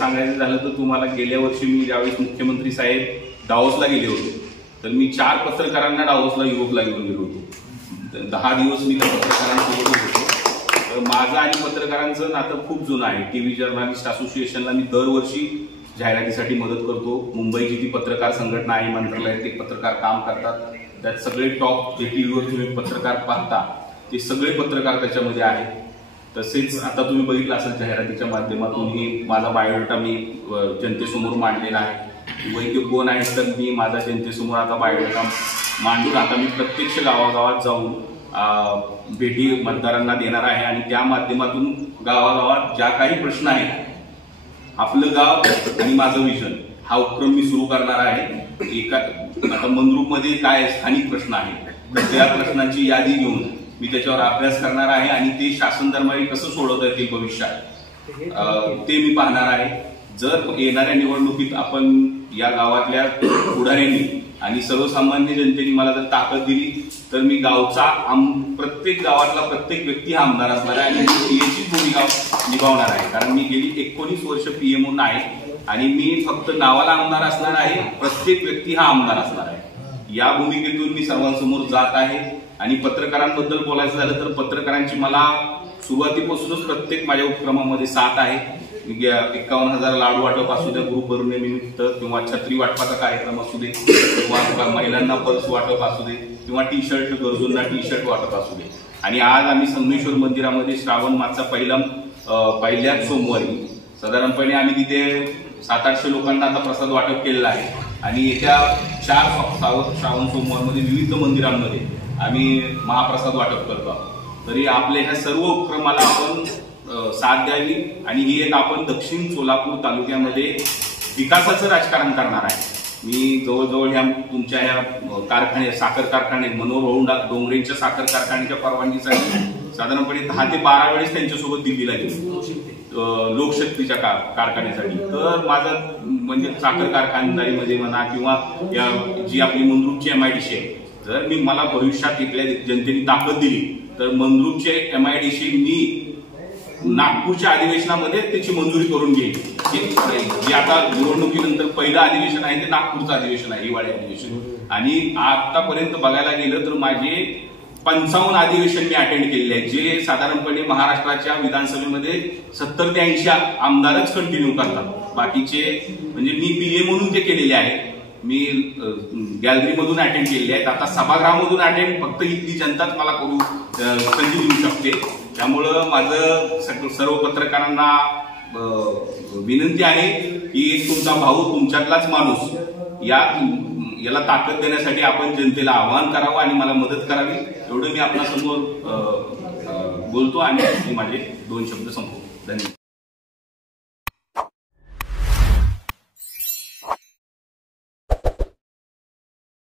सांगायचं झालं तर तुम्हाला गेल्या वर्षी मी ज्यावेळेस मुख्यमंत्री साहेब डावोसला गेले होते तर मी 4 पत्रकारांना डावोसला युरोपला घेऊन गेलो होतो। 10 दिवस मी त्या पत्रकारांसोबत होतो। तर माझं आणि पत्रकारांचं नातं खूप जुनं आहे। टीव्ही जर्नलिस्ट असोसिएशनला मी दरवर्षी जाहिरातीसाठी मदत करतो। मुंबईची ती पत्रकार संघटना आहे, मंत्रालयात ते पत्रकार काम करतात, त्यात सगळे टॉप जे टीव्हीवर तुम्ही पत्रकार पाहता ते सगळे पत्रकार त्याच्यामध्ये आहेत। तसेच आता तुम्ही बघितलं असेल जाहिरातीच्या माध्यमातून माझा बायोडाटा मी जनतेसमोर मांडलेला आहे। वैद्य कोण आहे तर मी माझा जनतेसमोर आता बायोडाटा मांडून आता मी प्रत्यक्ष गावागावात जाऊन भेटी मतदारांना देणार आहे आणि त्या माध्यमातून गावागावात ज्या काही प्रश्न आहेत, आपलं गाव आणि माझं विजन हा उपक्रम मी सुरू करणार आहे। आता मंद्रुपमध्ये काय स्थानिक प्रश्न आहेत तर त्या प्रश्नांची यादी घेऊन मी त्याच्यावर अभ्यास करणार आहे आणि ते शासन दरबारी कसं सोडवता येतील भविष्यात ते मी पाहणार आहे। जर येणाऱ्या निवडणुकीत आपण या गावातल्या पुढाऱ्यांनी आणि सर्वसामान्य जनतेने मला जर ताकद दिली तर मी गावचा प्रत्येक गावातला प्रत्येक व्यक्ती हा आमदार असणार आहे आणि पीएची भूमिका निभावणार आहे। कारण मी गेली 19 वर्ष पीएम म्हणून आहे आणि मी फक्त नावाला आमदार असणार आहे, प्रत्येक व्यक्ती हा आमदार असणार आहे। या भूमिकेतून मी सर्वांसमोर जात आहे। आणि पत्रकारांबद्दल बोलायचं झालं तर पत्रकारांची मला सुरुवातीपासूनच प्रत्येक माझ्या उपक्रमामध्ये साथ आहे। 51,000 लाडू वाटप असू दे गुरुपौर्णिमेनिमित्त किंवा छत्री वाटपाचा कार्यक्रम असू दे किंवा महिलांना पर्स वाटप असू दे किंवा टी शर्ट गरजूंना टी शर्ट वाटप असू दे। आणि आज आम्ही संगमेश्वर मंदिरामध्ये श्रावण मासचा पहिल्याच सोमवारी साधारणपणे आम्ही तिथे 700-800 लोकांना आता प्रसाद वाटप केलेला आहे आणि येत्या 4 श्रावण सोमवारमध्ये विविध मंदिरांमध्ये आम्ही महाप्रसाद वाटप करतो। तरी आपल्या ह्या सर्व उपक्रमाला आपण साथ द्यावी आणि ही एक आपण दक्षिण सोलापूर तालुक्यामध्ये विकासाचं राजकारण करणार आहे। मी जवळजवळ ह्या तुमच्या ह्या साखर कारखाने मनोहर डोंगरेंच्या साखर कारखान्याच्या परवानगीसाठी साधारणपणे 10 ते 12 वेळेस त्यांच्यासोबत दिल्लीला गेलो लोकशक्तीच्या कारखान्यासाठी। तर माझं म्हणजे साखर कारखानदारीमध्ये म्हणा किंवा जी आपली मंद्रुपची MIDC आहे, जर मला भविष्यात इथल्या जनतेने ताकद दिली तर मंद्रुपचे MIDC मी नागपूरच्या अधिवेशनामध्ये त्याची मंजुरी करून घेईल। जे आता निवडणुकीनंतर पहिलं अधिवेशन आहे ते नागपूरचं अधिवेशन आहे, हिवाळी अधिवेशन। आणि आतापर्यंत बघायला गेलं तर माझे 55 अधिवेशन मी अटेंड केलेले आहेत, जे साधारणपणे महाराष्ट्राच्या विधानसभेमध्ये 70 ते 80 आमदारच कंटिन्यू करतात। बाकीचे म्हणजे मी पीए म्हणून ते केलेले आहे, मी गॅलरीमधून अटेंड केलेले आहेत, आता सभागृहामधून अटेंड फक्त इथली जनताच मला करू संधी देऊ शकते। त्यामुळं माझं सर्व पत्रकारांना विनंती आहे की तुमचा भाऊ तुमच्यातलाच माणूस याला ताकद देण्यासाठी आपण जनतेला आवाहन करावं आणि मला मदत करावी, एवढं मी आपल्या समोर बोलतो आणि माझे 2 शब्द संपवतो। धन्यवाद।